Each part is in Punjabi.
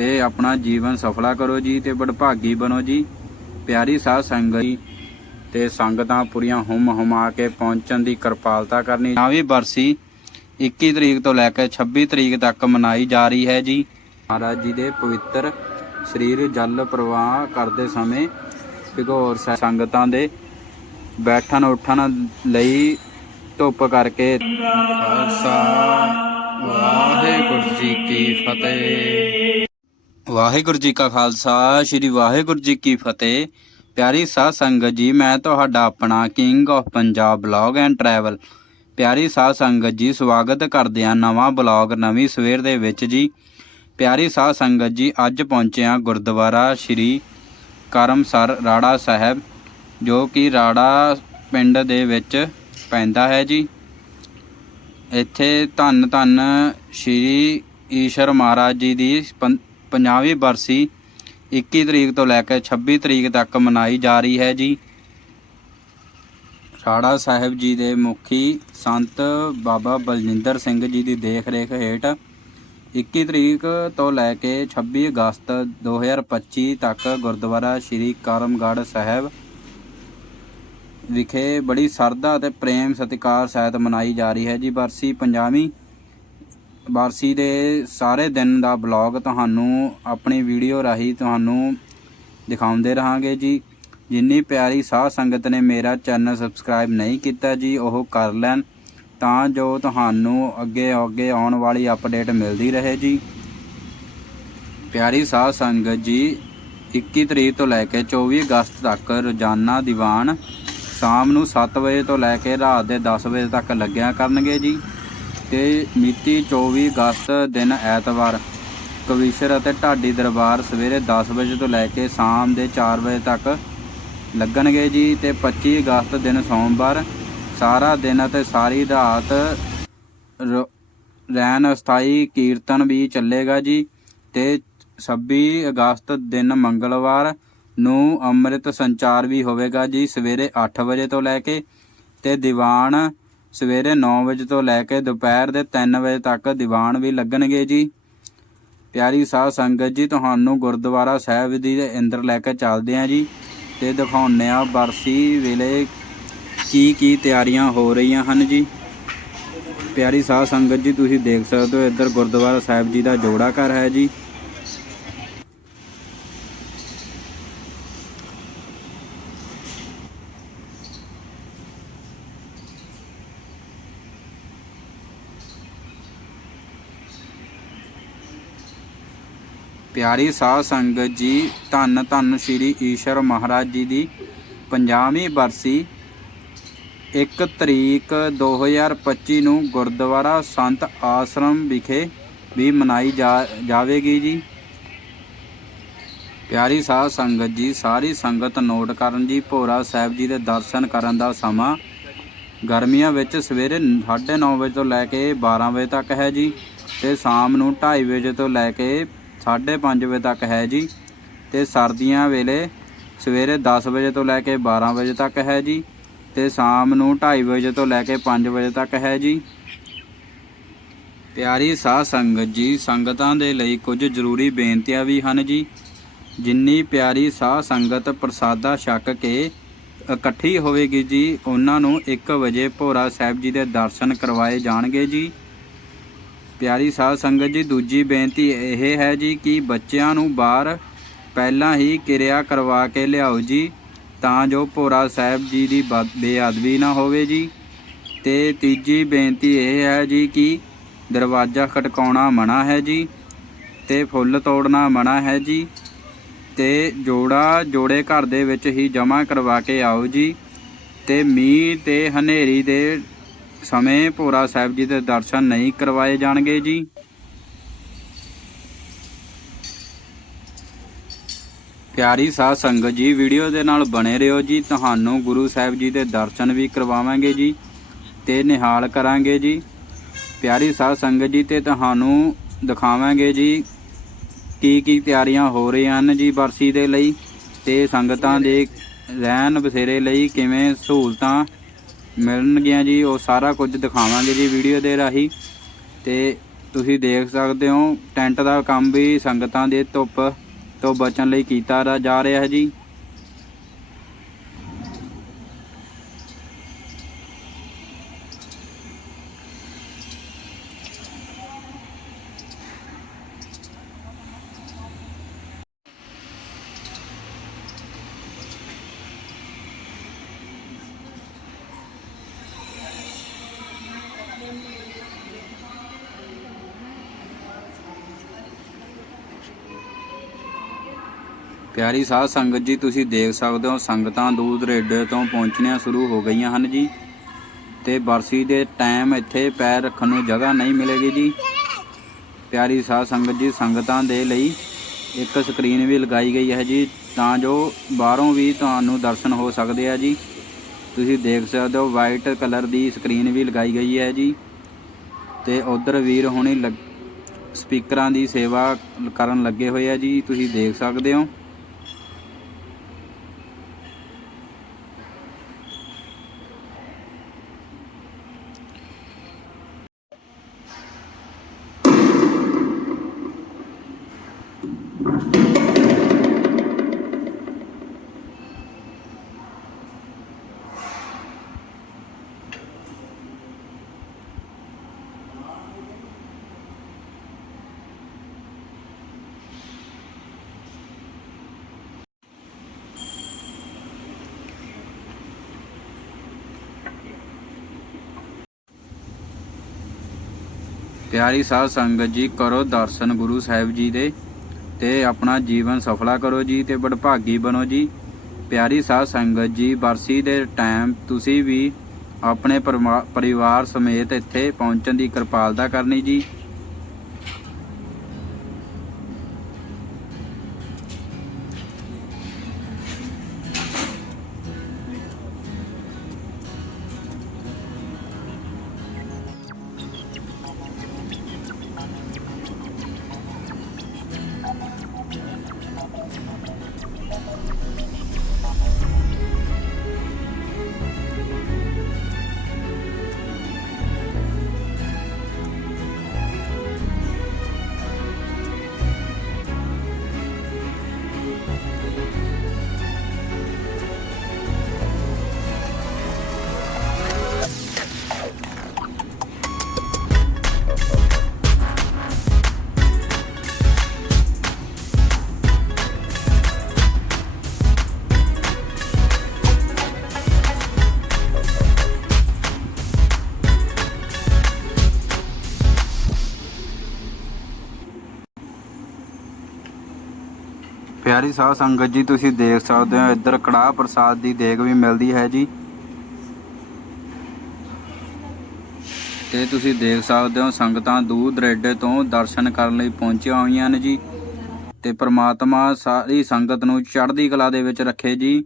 ਤੇ ਆਪਣਾ ਜੀਵਨ ਸਫਲਾ ਕਰੋ ਜੀ ਤੇ ਬੜਭਾਗੀ ਬਣੋ ਜੀ। ਪਿਆਰੀ ਸਾਧ ਸੰਗਤ ਜੀ, ਤੇ ਸੰਗਤਾਂ ਪੂਰੀਆਂ ਹੁਮ ਹੁਮਾ ਕੇ ਪਹੁੰਚਣ ਦੀ ਕਿਰਪਾਲਤਾ ਕਰਨੀ। ਨਵੀਂ ਬਰਸੀ 21 ਤਰੀਕ ਤੋਂ ਲੈ ਕੇ 26 ਤਰੀਕ ਤੱਕ ਮਨਾਈ ਜਾ ਰਹੀ ਹੈ ਜੀ। ਮਹਾਰਾਜ ਜੀ ਦੇ ਪਵਿੱਤਰ ਸਰੀਰ ਜਲ ਪ੍ਰਵਾਹ ਕਰਦੇ ਸਮੇਂ ਭਿਗੋਰ ਸ- ਸੰਗਤਾਂ ਦੇ ਬੈਠਣ ਉੱਠਣ ਲਈ ਧੁੱਪ ਕਰਕੇ ਖਾਲਸਾ, ਵਾਹਿਗੁਰੂ ਜੀ ਕੀ ਫਤਿਹ। ਵਾਹਿਗੁਰੂ ਜੀ ਕਾ ਖਾਲਸਾ, ਸ੍ਰੀ ਵਾਹਿਗੁਰੂ ਜੀ ਕੀ ਫਤਿਹ। ਪਿਆਰੀ ਸਾਧ ਸੰਗਤ ਜੀ, ਮੈਂ ਤੁਹਾਡਾ ਆਪਣਾ king of Punjab blog and travel ਪਿਆਰੀ ਸਾਧ ਸੰਗਤ ਜੀ, ਸਵਾਗਤ ਕਰਦੇ ਹਾਂ ਨਵਾਂ ਬਲੌਗ ਨਵੀਂ ਸਵੇਰ ਦੇ ਵਿੱਚ ਜੀ। ਪਿਆਰੀ ਸਾਧ ਸੰਗਤ ਜੀ, ਅੱਜ ਪਹੁੰਚੇ ਹਾਂ ਗੁਰਦੁਆਰਾ ਸ੍ਰੀ ਕਰਮਸਰ ਰਾੜਾ ਸਾਹਿਬ, ਜੋ ਕਿ ਰਾੜਾ ਪਿੰਡ ਦੇ ਵਿੱਚ ਪੈਂਦਾ ਹੈ ਜੀ। ਇੱਥੇ ਧੰਨ ਧੰਨ ਸ਼੍ਰੀ ਈਸ਼ਰ ਮਹਾਰਾਜ ਜੀ ਦੀ 50ਵੀਂ ਬਰਸੀ 21 ਤਰੀਕ ਤੋਂ ਲੈ ਕੇ 26 ਤਰੀਕ ਤੱਕ ਮਨਾਈ ਜਾ ਰਹੀ ਹੈ ਜੀ। ਰਾੜਾ ਸਾਹਿਬ ਜੀ ਦੇ ਮੁਖੀ ਸੰਤ ਬਾਬਾ ਬਲਜਿੰਦਰ ਸਿੰਘ ਜੀ ਦੀ ਦੇਖ ਰੇਖ ਹੇਠ 21 ਤਰੀਕ ਤੋਂ ਲੈ ਕੇ 26 ਅਗਸਤ 2025 ਤੱਕ ਗੁਰਦੁਆਰਾ ਸ੍ਰੀ ਕਰਮਗੜ੍ਹ ਸਾਹਿਬ ਵਿਖੇ ਬੜੀ ਸਰਦਾ ਅਤੇ ਪ੍ਰੇਮ ਸਤਿਕਾਰ ਸਹਿਤ ਮਨਾਈ ਜਾ ਰਹੀ ਹੈ ਜੀ। ਬਰਸੀ 50ਵੀਂ ਬਰਸੀ ਦੇ ਸਾਰੇ ਦਿਨ ਦਾ ਬਲੌਗ ਤੁਹਾਨੂੰ ਆਪਣੀ ਵੀਡੀਓ ਰਾਹੀਂ ਤੁਹਾਨੂੰ ਦਿਖਾਉਂਦੇ ਰਹਾਂਗੇ ਜੀ। ਜਿੰਨੀ ਪਿਆਰੀ ਸਾਹ ਸੰਗਤ ਨੇ ਮੇਰਾ ਚੈਨਲ ਸਬਸਕ੍ਰਾਈਬ ਨਹੀਂ ਕੀਤਾ ਜੀ, ਉਹ ਕਰ ਲੈਣ ਤਾਂ ਜੋ ਤੁਹਾਨੂੰ ਅੱਗੇ ਅੱਗੇ ਆਉਣ ਵਾਲੀ ਅਪਡੇਟ ਮਿਲਦੀ ਰਹੇ ਜੀ। ਪਿਆਰੀ ਸਾਧ ਸੰਗਤ ਜੀ 21 ਤਰੀਕ ਤੋਂ ਲੈ ਕੇ 24 ਅਗਸਤ ਤੱਕ ਰੋਜ਼ਾਨਾ ਦੀਵਾਨ ਸ਼ਾਮ ਨੂੰ 7 ਵਜੇ ਤੋਂ ਲੈ ਕੇ ਰਾਤ ਦੇ 10 ਵਜੇ ਤੱਕ ਲੱਗਿਆ ਕਰਨਗੇ ਜੀ। ਤੇ ਮਿਤੀ 24 ਅਗਸਤ ਦਿਨ ਐਤਵਾਰ, ਕਵੀਸ਼ਰ ਅਤੇ ਢਾਡੀ ਦਰਬਾਰ ਸਵੇਰੇ 10 ਵਜੇ ਤੋਂ ਲੈ ਕੇ ਸ਼ਾਮ ਦੇ 4 ਵਜੇ ਤੱਕ ਲੱਗਣਗੇ ਜੀ ਤੇ 25 ਅਗਸਤ ਦਿਨ ਸੋਮਵਾਰ, ਸਾਰਾ ਦਿਨ ਅਤੇ ਸਾਰੀ ਰਾਤ ਰ- ਰੈਨ ਅਸਥਾਈ ਕੀਰਤਨ ਵੀ ਚੱਲੇਗਾ ਜੀ ਤੇ 26 ਅਗਸਤ ਦਿਨ ਮੰਗਲਵਾਰ ਨੂੰ ਅੰਮ੍ਰਿਤ ਸੰਚਾਰ ਵੀ ਹੋਵੇਗਾ ਜੀ ਸਵੇਰੇ 8 ਵਜੇ ਤੋਂ ਲੈ ਕੇ ਤੇ ਦੀਵਾਨ ਸਵੇਰੇ 9 ਵਜੇ ਤੋਂ ਲੈ ਕੇ ਦੁਪਹਿਰ ਦੇ 3 ਵਜੇ ਤੱਕ ਦੀਵਾਨ ਵੀ ਲੱਗਣਗੇ ਜੀ। ਪਿਆਰੀ ਸਾਧ ਸੰਗਤ ਜੀ, ਤੁਹਾਨੂੰ ਗੁਰਦੁਆਰਾ ਸਾਹਿਬ ਦੀ ਦੇ ਅੰਦਰ ਲੈ ਕੇ ਚੱਲਦੇ ਹਾਂ ਜੀ ਤੇ ਦਿਖਾਉਂਦੇ ਆ ਬਰਸੀ ਵੇਲੇ ਕੀ ਕੀ ਤਿਆਰੀਆਂ ਹੋ ਰਹੀਆਂ ਹਨ ਜੀ। ਪਿਆਰੀ ਸਾਧ ਸੰਗਤ ਜੀ, ਤੁਸੀਂ ਦੇਖ ਸਕਦੇ ਹੋ ਇੱਧਰ ਗੁਰਦੁਆਰਾ ਸਾਹਿਬ ਜੀ ਦਾ ਜੋੜਾ ਘਰ ਹੈ ਜੀ। ਪਿਆਰੀ ਸਾਧ ਸੰਗਤ ਜੀ, ਧੰਨ ਧੰਨ ਸ਼੍ਰੀ ਈਸ਼ਰ ਮਹਾਰਾਜ ਜੀ ਦੀ 50ਵੀਂ ਬਰਸੀ 1 ਤਰੀਕ 2025 ਨੂੰ ਗੁਰਦੁਆਰਾ ਸੰਤ ਆਸ਼ਰਮ ਵਿਖੇ ਵੀ ਮਨਾਈ ਜਾ- ਜਾਵੇਗੀ ਜੀ। ਪਿਆਰੀ ਸਾਧ ਸੰਗਤ ਜੀ, ਸਾਰੀ ਸੰਗਤ ਨੋਟ ਕਰਨ ਜੀ, ਭੋਰਾ ਸਾਹਿਬ ਜੀ ਦੇ ਦਰਸ਼ਨ ਕਰਨ ਦਾ ਸਮਾਂ ਗਰਮੀਆਂ ਵਿੱਚ ਸਵੇਰੇ 9:30 ਵਜੇ ਤੋਂ ਲੈ ਕੇ 12 ਵਜੇ ਤੱਕ ਹੈ ਜੀ ਤੇ ਸ਼ਾਮ ਨੂੰ 2:30 ਵਜੇ ਤੋਂ ਲੈ ਕੇ 5:30 ਵਜੇ ਤੱਕ ਹੈ ਜੀ ਤੇ ਸਰਦੀਆਂ ਵੇਲੇ ਸਵੇਰੇ 10 ਵਜੇ ਤੋਂ ਲੈ ਕੇ 12 ਵਜੇ ਤੱਕ ਹੈ ਜੀ ਤੇ ਸ਼ਾਮ ਨੂੰ 2:30 ਵਜੇ ਤੋਂ ਲੈ ਕੇ 5 ਵਜੇ ਤੱਕ ਹੈ ਜੀ। ਪਿਆਰੀ ਸਾਧ ਸੰਗਤ ਜੀ, ਸੰਗਤਾਂ ਦੇ ਲਈ ਕੁਝ ਜ਼ਰੂਰੀ ਬੇਨਤੀਆਂ ਵੀ ਹਨ ਜੀ। ਜਿੰਨੀ ਪਿਆਰੀ ਸਾਧ ਸੰਗਤ ਪ੍ਰਸਾਦਾ ਛਕ ਕੇ ਇਕੱਠੀ ਹੋਵੇਗੀ ਜੀ, ਉਹਨਾਂ ਨੂੰ 1 ਵਜੇ ਭੋਰਾ ਸਾਹਿਬ ਜੀ ਦੇ ਦਰਸ਼ਨ ਕਰਵਾਏ ਜਾਣਗੇ ਜੀ। ਪਿਆਰੀ ਸਾਧ ਸੰਗਤ ਜੀ, ਦੂਜੀ ਬੇਨਤੀ ਇਹ ਹੈ ਜੀ ਕਿ ਬੱਚਿਆਂ ਨੂੰ ਬਾਹਰ ਪਹਿਲਾਂ ਹੀ ਕਿਰਿਆ ਕਰਵਾ ਕੇ ਲਿਆਓ ਜੀ, ਤਾਂ ਜੋ ਭੋਰਾ ਸਾਹਿਬ ਜੀ ਦੀ ਬਦ- ਬੇਅਦਬੀ ਨਾ ਹੋਵੇ ਜੀ। ਤੇ ਤੀਜੀ ਬੇਨਤੀ ਇਹ ਹੈ ਜੀ ਕਿ ਦਰਵਾਜ਼ਾ ਖਟਕਾਉਣਾ ਮਨਾ ਹੈ ਜੀ, ਤੇ ਫੁੱਲ ਤੋੜਨਾ ਮਨਾ ਹੈ ਜੀ, ਤੇ ਜੋੜਾ ਜੋੜੇ ਘਰ ਦੇ ਵਿੱਚ ਹੀ ਜਮ੍ਹਾਂ ਕਰਵਾ ਕੇ ਆਓ ਜੀ, ਤੇ ਮੀਂਹ ਤੇ ਹਨੇਰੀ ਦੇ ਸਮੇਂ ਭੋਰਾ ਸਾਹਿਬ ਜੀ ਦੇ ਦਰਸ਼ਨ ਨਹੀਂ ਕਰਵਾਏ ਜਾਣਗੇ ਜੀ। ਪਿਆਰੀ ਸਾਧ ਸੰਗਤ ਜੀ, ਵੀਡੀਓ ਦੇ ਨਾਲ ਬਣੇ ਰਹੋ ਜੀ। ਤੁਹਾਨੂੰ ਗੁਰੂ ਸਾਹਿਬ ਜੀ ਦੇ ਦਰਸ਼ਨ ਵੀ ਕਰਵਾਵਾਂਗੇ ਜੀ ਤੇ ਨਿਹਾਲ ਕਰਾਂਗੇ ਜੀ। ਪਿਆਰੀ ਸਾਧ ਸੰਗਤ ਜੀ, ਤੇ ਤੁਹਾਨੂੰ ਦਿਖਾਵਾਂਗੇ ਜੀ ਕੀ ਕੀ ਤਿਆਰੀਆਂ ਹੋ ਰਹੀਆਂ ਹਨ ਜੀ ਬਰਸੀ ਦੇ ਲਈ ਤੇ ਸੰਗਤਾਂ ਦੇ ਰਹਿਣ ਬਸੇਰੇ ਲਈ ਕਿਵੇਂ ਸਹੂਲਤਾਂ ਮਿਲਣਗੀਆਂ ਜੀ, ਉਹ ਸਾਰਾ ਕੁਝ ਦਿਖਾਵਾਂਗੇ ਜੀ ਵੀਡੀਓ ਦੇ ਰਾਹੀਂ। ਤੇ ਤੁਸੀਂ ਦੇਖ ਸਕਦੇ ਹੋ, ਟੈਂਟ ਦਾ ਕੰਮ ਵੀ ਸੰਗਤਾਂ ਦੇ ਧੁੱਪ ਤੋਂ ਬਚਣ ਲਈ ਕੀਤਾ ਜਾ ਰਿਹਾ ਹੈ ਜੀ। ਪਿਆਰੀ ਸਾਧ ਸੰਗਤ ਜੀ, ਤੁਸੀਂ ਦੇਖ ਸਕਦੇ ਹੋ ਸੰਗਤਾਂ ਦੂਰ ਦਰੇਡੇ ਤੋਂ ਪਹੁੰਚਣੀਆਂ ਸ਼ੁਰੂ ਹੋ ਗਈਆਂ ਹਨ ਜੀ। ਤੇ ਬਰਸੀ ਦੇ ਟਾਈਮ ਇੱਥੇ ਪੈਰ ਰੱਖਣ ਨੂੰ ਜਗ੍ਹਾ ਨਹੀਂ ਮਿਲੇਗੀ ਜੀ। ਪਿਆਰੀ ਸਾਧ ਸੰਗਤ ਜੀ, ਸੰਗਤਾਂ ਦੇ ਲਈ ਇੱਕ ਸਕਰੀਨ ਵੀ ਲਗਾਈ ਗਈ ਹੈ ਜੀ, ਤਾਂ ਜੋ ਬਾਹਰੋਂ ਵੀ ਤੁਹਾਨੂੰ ਦਰਸ਼ਨ ਹੋ ਸਕਦੇ ਆ ਜੀ। ਤੁਸੀਂ ਦੇਖ ਸਕਦੇ ਹੋ ਵਾਈਟ ਕਲਰ ਦੀ ਸਕਰੀਨ ਵੀ ਲਗਾਈ ਗਈ ਹੈ ਜੀ। ਤੇ ਉਧਰ ਵੀਰ ਹੁਣੀ ਲੱਗ- ਸਪੀਕਰਾਂ ਦੀ ਸੇਵਾ ਕਰਨ ਲੱਗੇ ਹੋਏ ਆ ਜੀ, ਤੁਸੀਂ ਦੇਖ ਸਕਦੇ ਹੋ। ਪਿਆਰੀ ਸਾਧ ਸੰਗਤ ਜੀ ਕਰੋ ਦਰਸ਼ਨ ਗੁਰੂ ਸਾਹਿਬ ਜੀ ਦੇ ਤੇ ਆਪਣਾ ਜੀਵਨ ਸਫਲਾ ਕਰੋ ਜੀ ਤੇ ਬੜਭਾਗੀ ਬਣੋ ਜੀ। ਪਿਆਰੀ ਸਾਧ ਸੰਗਤ ਜੀ, ਬਰਸੀ ਦੇ ਟਾਈਮ ਤੁਸੀਂ ਵੀ ਆਪਣੇ ਪਰਮਾ- ਪਰਿਵਾਰ ਸਮੇਤ ਇੱਥੇ ਪਹੁੰਚਣ ਦੀ ਕਿਰਪਾਲਤਾ ਕਰਨੀ ਜੀ। ਪਿਆਰੀ ਸਾਧ ਸੰਗਤ ਜੀ, ਤੁਸੀਂ ਦੇਖ ਸਕਦੇ ਹੋ, ਇੱਧਰ ਕੜਾਹ ਪ੍ਰਸਾਦ ਦੀ ਦੇਗ ਵੀ ਮਿਲਦੀ ਹੈ ਜੀ। ਤੇ ਤੁਸੀਂ ਦੇਖ ਸਕਦੇ ਹੋ, ਸੰਗਤਾਂ ਦੂਰ ਦਰੇਡੇ ਤੋਂ ਦਰਸ਼ਨ ਕਰਨ ਲਈ ਪਹੁੰਚੀਆਂ ਹੋਈਆਂ ਨੇ ਜੀ। ਤੇ ਪ੍ਰਮਾਤਮਾ ਸਾਰੀ ਸੰਗਤ ਨੂੰ ਚੜ੍ਹਦੀ ਕਲਾ ਦੇ ਵਿੱਚ ਰੱਖੇ ਜੀ।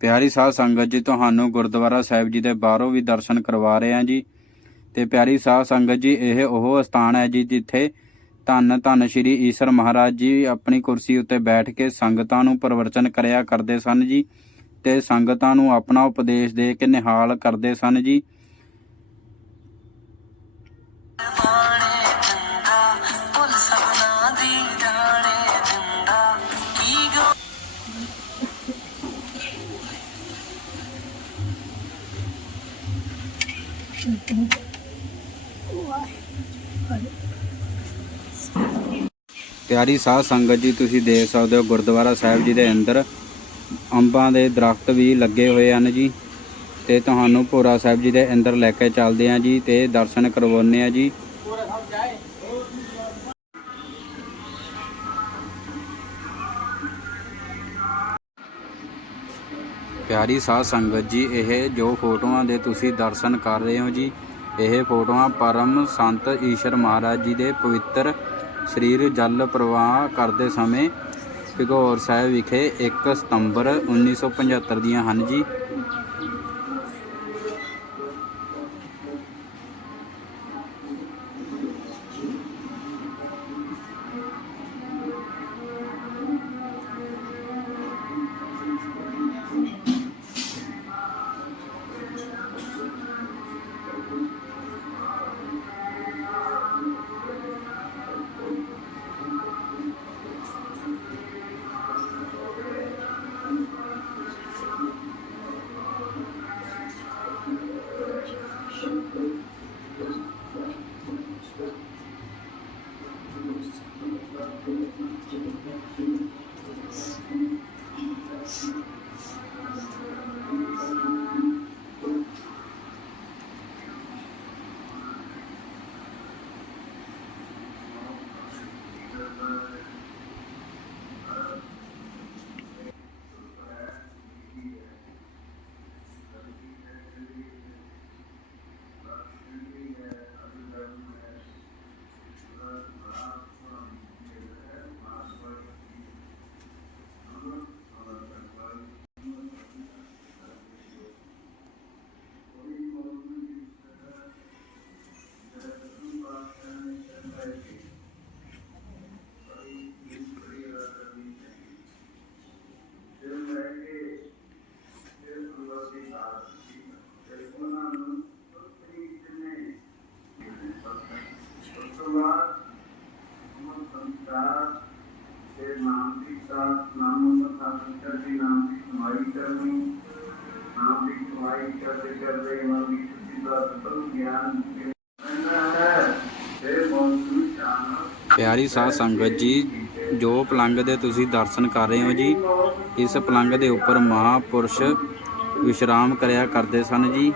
ਪਿਆਰੀ ਸਾਧ ਸੰਗਤ ਜੀ, ਤੁਹਾਨੂੰ ਗੁਰਦੁਆਰਾ ਸਾਹਿਬ ਜੀ ਦੇ ਬਾਹਰੋਂ ਵੀ ਦਰਸ਼ਨ ਕਰਵਾ ਰਹੇ ਹਾਂ ਜੀ। ਤੇ ਪਿਆਰੀ ਸਾਧ ਸੰਗਤ ਜੀ, ਇਹ ਉਹ ਸਥਾਨ ਹੈ ਜੀ ਜਿੱਥੇ ਧੰਨ ਧੰਨ ਸ਼੍ਰੀ ਈਸ਼ਰ ਮਹਾਰਾਜ ਜੀ ਆਪਣੀ ਕੁਰਸੀ ਉੱਤੇ ਬੈਠ ਕੇ ਸੰਗਤਾਂ ਨੂੰ ਪ੍ਰਵਚਨ ਕਰਿਆ ਕਰਦੇ ਸਨ ਜੀ ਤੇ ਸੰਗਤਾਂ ਨੂੰ ਆਪਣਾ ਉਪਦੇਸ਼ ਦੇ ਕੇ ਨਿਹਾਲ ਕਰਦੇ ਸਨ ਜੀ। ਪਾਣੇ ਦਿੰਦਾ ਪੁਲਸਾਨਾ ਦੀ ਜਾਣੇ ਦਿੰਦਾ ਕੀ ਗੋ ਪਿਆਰੀ ਸਾਧ ਸੰਗਤ ਜੀ, ਤੁਸੀਂ ਦੇਖ ਸਕਦੇ ਹੋ ਗੁਰਦੁਆਰਾ ਸਾਹਿਬ ਜੀ ਦੇ ਅੰਦਰ ਅੰਬਾਂ ਦੇ ਦਰਖਤ ਵੀ ਲੱਗੇ ਹੋਏ ਹਨ ਜੀ। ਤੇ ਤੁਹਾਨੂੰ ਭੋਰਾ ਸਾਹਿਬ ਜੀ ਦੇ ਅੰਦਰ ਲੈ ਕੇ ਚੱਲਦੇ ਹਾਂ ਜੀ ਤੇ ਦਰਸ਼ਨ ਕਰਵਾਉਂਦੇ ਹਾਂ ਜੀ। ਪਿਆਰੀ ਸਾਧ ਸੰਗਤ ਜੀ, ਇਹ ਜੋ ਫੋਟੋਆਂ ਦੇ ਤੁਸੀਂ ਦਰਸ਼ਨ ਕਰ ਰਹੇ ਹੋ ਜੀ, ਇਹ ਫੋਟੋਆਂ ਪਰਮ ਸੰਤ ਈਸ਼ਰ ਮਹਾਰਾਜ ਜੀ ਦੇ ਪਵਿੱਤਰ ਸਰੀਰ ਜਲ ਪ੍ਰਵਾਹ ਕਰਦੇ ਸਮੇਂ ਫਿਗੌਰ ਸਾਹਿਬ ਵਿਖੇ 1 ਸਤੰਬਰ 1975 ਦੀਆਂ ਹਨ ਜੀ। ਪਿਆਰੀ ਸਾਧ ਸੰਗਤ ਜੀ, ਜੋ ਪਲੰਗ ਦੇ ਤੁਸੀਂ ਦਰਸ਼ਨ ਕਰ ਰਹੇ ਹੋ ਜੀ, ਇਸ ਪਲੰਗ ਦੇ ਉੱਪਰ ਮਹਾਪੁਰਸ਼ ਵਿਸ਼ਰਾਮ ਕਰਿਆ ਕਰਦੇ ਸਨ ਜੀ।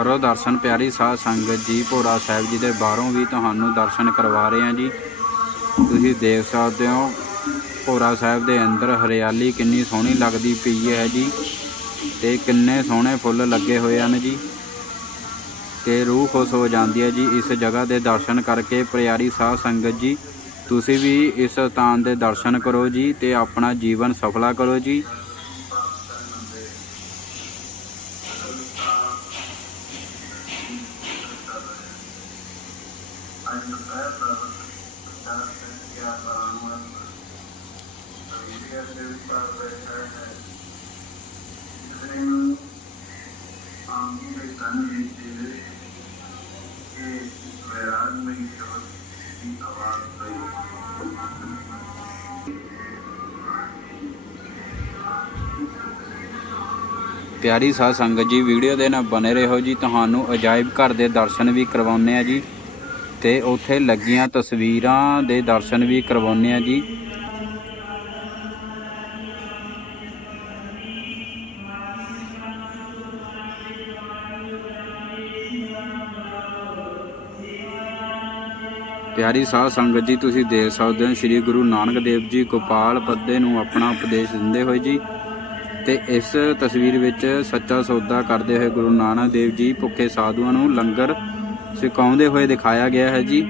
ਕਰੋ ਦਰਸ਼ਨ ਪਿਆਰੀ ਸਾਧ ਸੰਗਤ ਜੀ, ਭੋਰਾ ਸਾਹਿਬ ਜੀ ਦੇ ਬਾਹਰੋਂ ਵੀ ਤੁਹਾਨੂੰ ਦਰਸ਼ਨ ਕਰਵਾ ਰਹੇ ਹਾਂ ਜੀ। ਤੁਸੀਂ ਦੇਖ ਸਕਦੇ ਹੋ, ਭੋਰਾ ਸਾਹਿਬ ਦੇ ਅੰਦਰ ਹਰਿਆਲੀ ਕਿੰਨੀ ਸੋਹਣੀ ਲੱਗਦੀ ਪਈ ਹੈ ਜੀ ਤੇ ਕਿੰਨੇ ਸੋਹਣੇ ਫੁੱਲ ਲੱਗੇ ਹੋਏ ਹਨ ਜੀ। ਤੇ ਰੂਹ ਖੁਸ਼ ਹੋ ਜਾਂਦੀ ਹੈ ਜੀ ਇਸ ਜਗ੍ਹਾ ਦੇ ਦਰਸ਼ਨ ਕਰਕੇ। ਪਿਆਰੀ ਸਾਧ ਸੰਗਤ ਜੀ, ਤੁਸੀਂ ਵੀ ਇਸ ਸਥਾਨ ਦੇ ਦਰਸ਼ਨ ਕਰੋ ਜੀ ਤੇ ਆਪਣਾ ਜੀਵਨ ਸਫਲਾ ਕਰੋ ਜੀ। ਪਿਆਰੀ ਸਾਧ ਸੰਗਤ ਜੀ, ਵੀਡੀਓ ਦੇ ਨਾਲ ਬਨੇ ਰਹੋ ਜੀ। ਤੁਹਾਨੂੰ ਅਜਾਇਬ ਘਰ ਦੇ ਦਰਸ਼ਨ ਵੀ ਕਰਵਾਉਂਦੇ ਆ ਜੀ। ਤੇ ਉੱਥੇ ਲੱਗੀਆਂ ਤਸਵੀਰਾਂ ਦੇ ਦਰਸ਼ਨ ਵੀ ਕਰਵਾਉਂਦੇ ਆ ਜੀ। ਪਿਆਰੀ ਸਾਧ ਸੰਗਤ ਜੀ, ਤੁਸੀਂ ਦੇਖ ਸਕਦੇ ਹੋ, ਸ੍ਰੀ ਗੁਰੂ ਨਾਨਕ ਦੇਵ ਜੀ ਗੋਪਾਲ ਪੱਦੇ ਨੂੰ ਆਪਣਾ ਉਪਦੇਸ਼ ਦਿੰਦੇ ਹੋਏ ਜੀ। ਤੇ ਇਸ ਤਸਵੀਰ ਵਿੱਚ ਸੱਚਾ ਸੌਦਾ ਕਰਦੇ ਹੋਏ ਗੁਰੂ ਨਾਨਕ ਦੇਵ ਜੀ ਭੁੱਖੇ ਸਾਧੂਆਂ ਨੂੰ ਲੰਗਰ ਸਿਕਾਉਂਦੇ ਹੋਏ ਦਿਖਾਇਆ ਗਿਆ ਹੈ ਜੀ।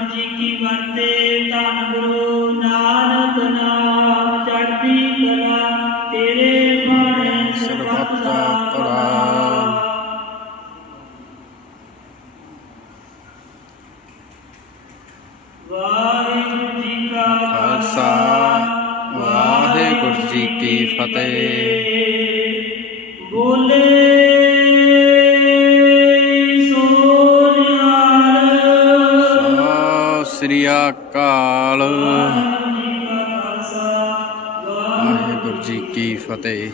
ਵਾਹਿਗੁਰੂ ਜੀ ਕੀ ਵਰਤੇ ਧੰਨ ਗੁਰੂ ਅਕਾਲ ਵਾਹਿਗੁਰੂ ਜੀ ਕੀ ਫਤਿਹ।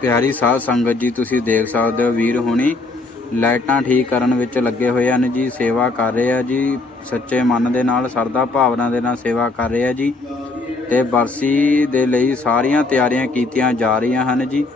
ਪਿਆਰੀ ਸਾਧ ਸੰਗਤ ਜੀ, ਤੁਸੀਂ ਦੇਖ ਸਕਦੇ ਹੋ ਵੀਰ ਹੋਣੀ। ਲਾਈਟਾਂ ਠੀਕ ਕਰਨ ਵਿੱਚ ਲੱਗੇ ਹੋਏ ਹਨ ਜੀ, ਸੇਵਾ ਕਰ ਰਹੇ ਆ ਜੀ। ਸੱਚੇ ਮਨ ਦੇ ਨਾਲ, ਸਰਦਾ ਭਾਵਨਾ ਦੇ ਨਾਲ ਸੇਵਾ ਕਰ ਰਹੇ ਆ ਜੀ। ਤੇ ਬਰਸੀ ਦੇ ਲਈ ਸਾਰੀਆਂ ਤਿਆਰੀਆਂ ਕੀਤੀਆਂ ਜਾ ਰਹੀਆਂ ਹਨ ਜੀ।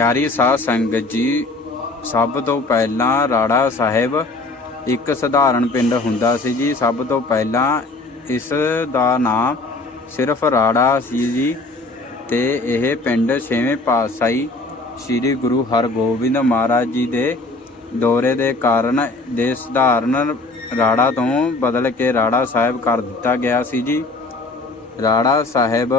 ਪਿਆਰੀ ਸਾਧ ਸੰਗਤ ਜੀ, ਸਭ ਤੋਂ ਪਹਿਲਾਂ ਰਾੜਾ ਸਾਹਿਬ ਇੱਕ ਸਧਾਰਨ ਪਿੰਡ ਹੁੰਦਾ ਸੀ ਜੀ। ਸਭ ਤੋਂ ਪਹਿਲਾਂ ਇਸ ਦਾ ਨਾਮ ਸਿਰਫ ਰਾੜਾ ਸੀ ਜੀ ਤੇ ਇਹ ਪਿੰਡ ਛੇਵੇਂ ਪਾਤਸ਼ਾਹੀ ਸ੍ਰੀ ਗੁਰੂ ਹਰਗੋਬਿੰਦ ਮਹਾਰਾਜ ਜੀ ਦੇ ਦੌਰੇ ਦੇ ਕਾਰਨ ਦੇ ਸਧਾਰਨ ਰਾੜਾ ਤੋਂ ਬਦਲ ਕੇ ਰਾੜਾ ਸਾਹਿਬ ਕਰ ਦਿੱਤਾ ਗਿਆ ਸੀ ਜੀ। ਰਾੜਾ ਸਾਹਿਬ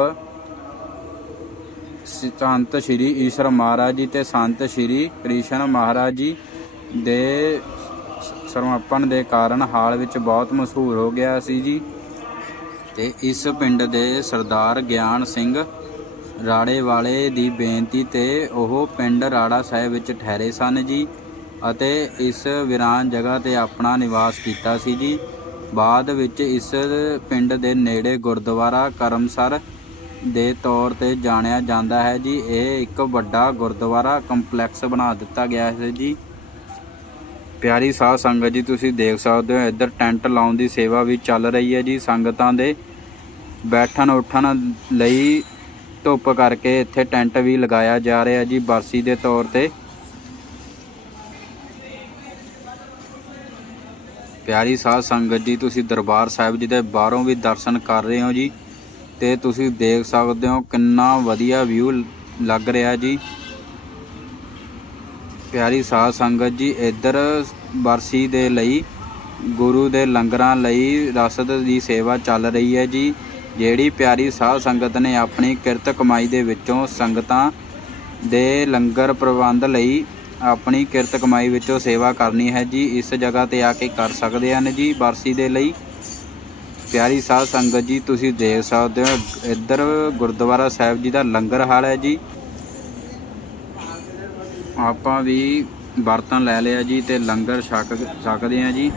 ਸੰਤ ਸ਼੍ਰੀ ਈਸ਼ਰ ਮਹਾਰਾਜ ਜੀ ਤੇ ਸੰਤ ਸ਼੍ਰੀ ਕ੍ਰਿਸ਼ਨ ਮਹਾਰਾਜ ਜੀ ਦੇ ਸਮਰਪਣ ਦੇ ਕਾਰਨ ਹਾਲ ਵਿੱਚ ਬਹੁਤ ਮਸ਼ਹੂਰ ਹੋ ਗਿਆ ਸੀ ਜੀ। ਤੇ ਇਸ ਪਿੰਡ ਦੇ ਸਰਦਾਰ ਗਿਆਨ ਸਿੰਘ ਰਾੜੇ ਵਾਲੇ ਦੀ ਬੇਨਤੀ ਤੇ ਉਹ ਪਿੰਡ ਰਾੜਾ ਸਾਹਿਬ ਵਿੱਚ ਠਹਿਰੇ ਸਨ ਜੀ ਅਤੇ ਇਸ ਵਿਰਾਨ ਜਗ੍ਹਾ ਤੇ ਆਪਣਾ ਨਿਵਾਸ ਕੀਤਾ ਸੀ ਜੀ। ਬਾਅਦ ਵਿੱਚ ਇਸ ਪਿੰਡ ਦੇ ਨੇੜੇ ਗੁਰਦੁਆਰਾ ਕਰਮਸਰ ਦੇ ਤੌਰ ਤੇ ਜਾਣਿਆ ਜਾਂਦਾ ਹੈ ਜੀ। ਇਹ ਇੱਕ ਵੱਡਾ ਗੁਰਦੁਆਰਾ ਕੰਪਲੈਕਸ ਬਣਾ ਦਿੱਤਾ ਗਿਆ ਹੈ ਜੀ। ਪਿਆਰੀ ਸਾਧ ਸੰਗਤ ਜੀ, ਤੁਸੀਂ ਦੇਖ ਸਕਦੇ ਹੋ, ਇੱਧਰ ਟੈਂਟ ਲਾਉਣ ਦੀ ਸੇਵਾ ਵੀ ਚੱਲ ਰਹੀ ਹੈ ਜੀ। ਸੰਗਤਾਂ ਦੇ ਬੈਠਣ ਉੱਠਣ ਲਈ ਧੁੱਪ ਕਰਕੇ ਇੱਥੇ ਟੈਂਟ ਵੀ ਲਗਾਇਆ ਜਾ ਰਿਹਾ ਜੀ, ਬਰਸੀ ਦੇ ਤੌਰ ਤੇ। ਪਿਆਰੀ ਸਾਧ ਸੰਗਤ ਜੀ, ਤੁਸੀਂ ਦਰਬਾਰ ਸਾਹਿਬ ਜੀ ਦੇ ਬਾਹਰੋਂ ਵੀ ਦਰਸ਼ਨ ਕਰ ਰਹੇ ਹੋ ਜੀ। ਤੇ ਤੁਸੀਂ ਦੇਖ ਸਕਦੇ ਹੋ ਕਿੰਨਾ ਵਧੀਆ ਵਿਊ ਲੱਗ ਰਿਹਾ ਜੀ। ਪਿਆਰੀ ਸਾਧ ਸੰਗਤ ਜੀ, ਇੱਧਰ ਬਰਸੀ ਦੇ ਲਈ, ਗੁਰੂ ਦੇ ਲੰਗਰਾਂ ਲਈ ਰਸਦ ਦੀ ਸੇਵਾ ਚੱਲ ਰਹੀ ਹੈ ਜੀ। ਜਿਹੜੀ ਪਿਆਰੀ ਸਾਧ ਸੰਗਤ ਨੇ ਆਪਣੀ ਕਿਰਤ ਕਮਾਈ ਦੇ ਵਿੱਚੋਂ ਸੰਗਤਾਂ ਦੇ ਲੰਗਰ ਪ੍ਰਬੰਧ ਲਈ ਆਪਣੀ ਕਿਰਤ ਕਮਾਈ ਵਿੱਚੋਂ ਸੇਵਾ ਕਰਨੀ ਹੈ ਜੀ। ਇਸ ਜਗ੍ਹਾ ਤੇ ਆ ਕੇ ਕਰ ਸਕਦੇ ਹਨ ਜੀ ਬਰਸੀ ਦੇ ਲਈ। ਪਿਆਰੀ ਸਾਧ ਸੰਗਤ ਜੀ, ਤੁਸੀਂ ਦੇਖ ਸਕਦੇ ਹੋ, ਇੱਧਰ ਗੁਰਦੁਆਰਾ ਸਾਹਿਬ ਜੀ ਦਾ ਲੰਗਰ ਹਾਲ ਹੈ ਜੀ। ਆਪਾਂ ਵੀ ਬਰਤਨ ਲੈ ਲਿਆ ਜੀ ਤੇ ਲੰਗਰ ਛਕ ਸਕਦੇ ਆ ਜੀ।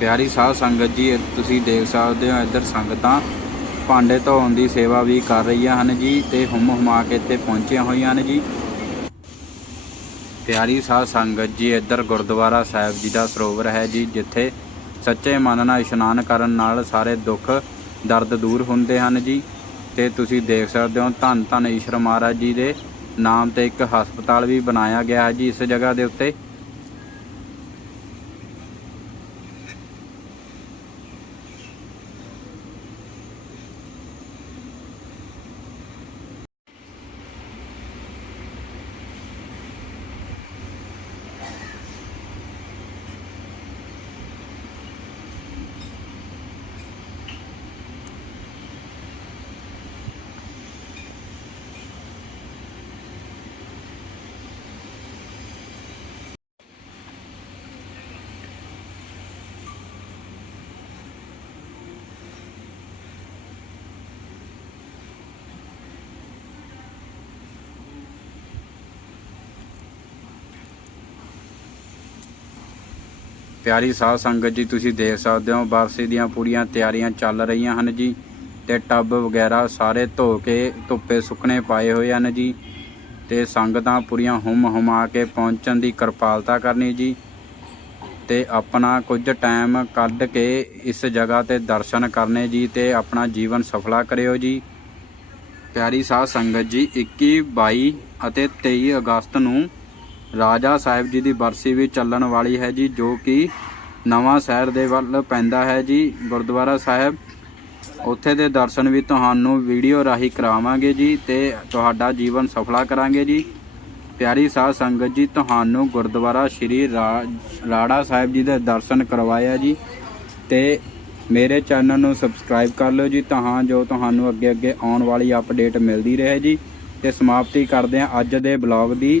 ਪਿਆਰੀ ਸਾਧ ਸੰਗਤ ਜੀ, ਤੁਸੀਂ ਦੇਖ ਸਕਦੇ ਹੋ, ਇੱਧਰ ਸੰਗਤਾਂ ਭਾਂਡੇ ਧੋਣ ਦੀ ਸੇਵਾ ਵੀ ਕਰ ਰਹੀਆਂ ਹਨ ਜੀ ਤੇ ਹੁਮ ਹੁਮਾ ਕੇ ਇੱਥੇ ਪਹੁੰਚੀਆਂ ਹੋਈਆਂ ਹਨ ਜੀ। ਪਿਆਰੀ ਸਾਧ ਸੰਗਤ ਜੀ, ਇੱਧਰ ਗੁਰਦੁਆਰਾ ਸਾਹਿਬ ਜੀ ਦਾ ਸਰੋਵਰ ਹੈ ਜੀ, ਜਿੱਥੇ ਸੱਚੇ ਮਨ ਨਾਲ ਇਸ਼ਨਾਨ ਕਰਨ ਨਾਲ ਸਾਰੇ ਦੁੱਖ ਦਰਦ ਦੂਰ ਹੁੰਦੇ ਹਨ ਜੀ। ਤੇ ਤੁਸੀਂ ਦੇਖ ਸਕਦੇ ਹੋ ਧੰਨ ਧੰਨ ਈਸ਼ਰ ਮਹਾਰਾਜ ਜੀ ਦੇ ਨਾਮ ਤੇ ਇੱਕ ਹਸਪਤਾਲ ਵੀ ਬਣਾਇਆ ਗਿਆ ਹੈ ਜੀ, ਇਸ ਜਗ੍ਹਾ ਦੇ ਉੱਤੇ ਪਿਆਰੀ ਸਾਧ ਸੰਗਤ ਜੀ, ਤੁਸੀਂ ਦੇਖ ਸਕਦੇ ਹੋ ਵਾਪਸੀ ਦੀਆਂ ਪੂਰੀਆਂ ਤਿਆਰੀਆਂ ਚੱਲ ਰਹੀਆਂ ਹਨ ਜੀ ਤੇ ਟੱਬ ਵਗੈਰਾ ਸਾਰੇ ਧੋ ਕੇ ਧੁੱਪੇ ਸੁੱਕਣੇ ਪਾਏ ਹੋਏ ਹਨ ਜੀ ਤੇ ਸੰਗਤਾਂ ਪੂਰੀਆਂ ਹੁਮ ਹੁਮਾ ਕੇ ਪਹੁੰਚਣ ਦੀ ਕਿਰਪਾਲਤਾ ਕਰਨੀ ਜੀ ਤੇ ਆਪਣਾ ਕੁਝ ਟਾਈਮ ਕੱਢ ਕੇ ਇਸ ਜਗ੍ਹਾ ਤੇ ਦਰਸ਼ਨ ਕਰਨੇ ਜੀ ਤੇ ਆਪਣਾ ਜੀਵਨ ਸਫਲਾ ਕਰਿਓ ਜੀ। ਪਿਆਰੀ ਸਾਧ ਸੰਗਤ ਜੀ 21 22 ਅਤੇ 23 ਅਗਸਤ ਨੂੰ ਰਾਜਾ ਸਾਹਿਬ ਜੀ ਦੀ ਬਰਸੀ ਵੀ ਚੱਲਣ ਵਾਲੀ ਹੈ ਜੀ, ਜੋ ਕਿ ਨਵਾਂ ਸ਼ਹਿਰ ਦੇ ਵੱਲ ਪੈਂਦਾ ਹੈ ਜੀ, ਗੁਰਦੁਆਰਾ ਸਾਹਿਬ। ਉੱਥੇ ਦੇ ਦਰਸ਼ਨ ਵੀ ਤੁਹਾਨੂੰ ਵੀਡੀਓ ਰਾਹੀਂ ਕਰਾਵਾਂਗੇ ਜੀ ਤੇ ਤੁਹਾਡਾ ਜੀਵਨ ਸਫਲਾ ਕਰਾਂਗੇ ਜੀ। ਪਿਆਰੀ ਸਾਧ ਸੰਗਤ ਜੀ, ਤੁਹਾਨੂੰ ਗੁਰਦੁਆਰਾ ਸ਼੍ਰੀ ਰਾੜਾ ਸਾਹਿਬ ਜੀ ਦੇ ਦਰਸ਼ਨ ਕਰਵਾਇਆ ਜੀ ਤੇ ਮੇਰੇ ਚੈਨਲ ਨੂੰ ਸਬਸਕ੍ਰਾਈਬ ਕਰ ਲਿਓ ਜੀ, ਤਾਂ ਜੋ ਤੁਹਾਨੂੰ ਅੱਗੇ ਅੱਗੇ ਆਉਣ ਵਾਲੀ ਅਪਡੇਟ ਮਿਲਦੀ ਰਹੇ ਜੀ। ਤੇ ਸਮਾਪਤੀ ਕਰਦੇ ਹਾਂ ਅੱਜ ਦੇ ਬਲੌਗ ਦੀ।